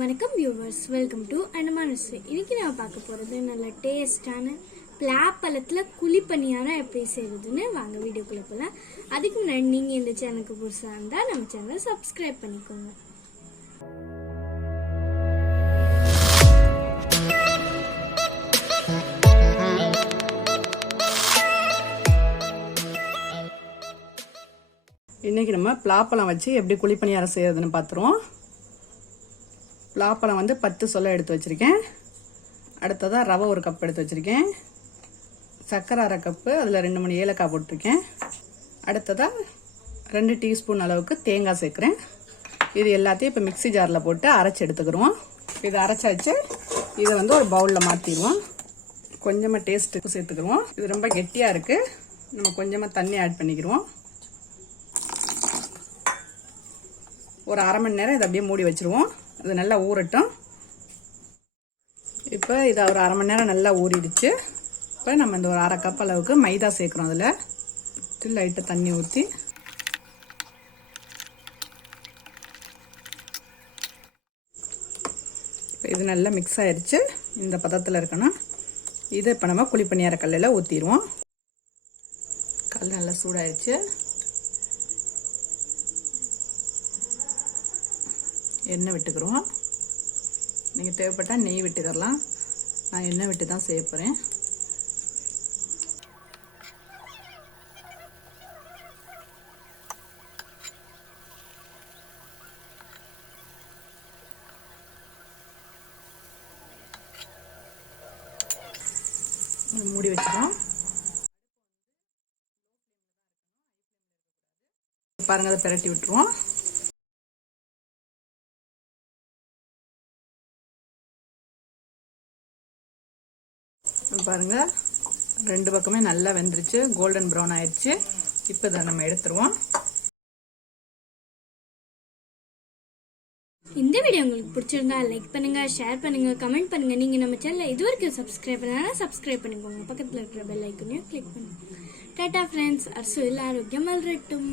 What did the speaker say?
வணக்கம் viewers, welcome to Andaman Arusuvai. இன்னைக்கு நான் பார்க்க போகிறது நல்ல டேஸ்டான பலாப்பழத்தில் குழி பனியாரம் எப்படி செய்யறதுன்னு வாங்க வீடியோக்குள்ள போகலாம். அதுக்கு முன்னாடி நீங்கள் இந்த சேனலுக்கு புதுசாக இருந்தால் நம்ம சேனலை சப்ஸ்கிரைப் பண்ணிக்கோங்க. இன்னைக்கு நம்ம பலாப்பழம் வச்சு எப்படி குழி பனியாரம் செய்யறதுன்னு பார்த்துருவோம். பலாப்பழம் 10 சொல்ல எடுத்து வச்சிருக்கேன். அடுத்ததாக ரவை 1 கப் எடுத்து வச்சிருக்கேன். சர்க்கரை 1/2 கப்பு, அதில் 2-3 ஏலக்காய் போட்டிருக்கேன். அடுத்ததாக 2 டீஸ்பூன் அளவுக்கு தேங்காய் சேர்க்குறேன். இது எல்லாத்தையும் இப்போ மிக்சி ஜாரில் போட்டு அரைச்சி எடுத்துக்கிறோம். இதை அரைச்சாச்சு. இதை ஒரு பவுலில் மாற்றிடுவோம். கொஞ்சமாக டேஸ்ட்டுக்கு சேர்த்துக்கிறோம். இது ரொம்ப கெட்டியாக இருக்குது. நம்ம கொஞ்சமாக தண்ணி ஆட் பண்ணிக்கிறோம். ஒரு அரை மணி நேரம் இதை அப்படியே மூடி வச்சுருவோம். இது நல்லா ஊறட்டும். இப்போ இதை ஒரு அரை மணி நேரம் நல்லா ஊறிடுச்சு. இப்போ நம்ம இந்த ஒரு 1/2 கப் அளவுக்கு மைதா சேர்க்குறோம். அதில் லைட்டாக தண்ணி ஊற்றி இது நல்லா மிக்ஸ் ஆயிடுச்சு. இந்த பதத்தில் இருக்கணும். இதை இப்போ நம்ம குழி பனியார கல்லில் ஊற்றிடுவோம். கல் நல்லா சூடாயிடுச்சு. எண்ணெய் விட்டுக்கிறோம். நீங்கள் தேவைப்பட்டால் நெய் விட்டுக்கலாம். நான் எண்ணெய் விட்டு தான் செய்ய போகிறேன். மூடி வச்சுக்கிறோம். பாருங்க, அதை பிரட்டி விட்டுருவோம். பாருங்க, 2 பக்கமே நல்லா வெந்துருச்சு. கோல்டன் ப்ரௌன் ஆயிடுச்சு. இப்போ இதை நம்ம எடுத்துருவோம். இந்த வீடியோ உங்களுக்கு பிடிச்சிருந்தா லைக் பண்ணுங்க, ஷேர் பண்ணுங்க, கமெண்ட் பண்ணுங்க. நீங்க நம்ம சேனலை இதுவரைக்கும் சப்ஸ்கிரைப் பண்ணலன்னா சப்ஸ்கிரைப் பண்ணிக்கோங்க. பக்கத்தில் இருக்கிற பெல் ஐக்கனையும் கிளிக் பண்ணுங்க. டாடா ஃப்ரெண்ட்ஸ். அரசு ஆரோக்கியம் அல்றட்டும்.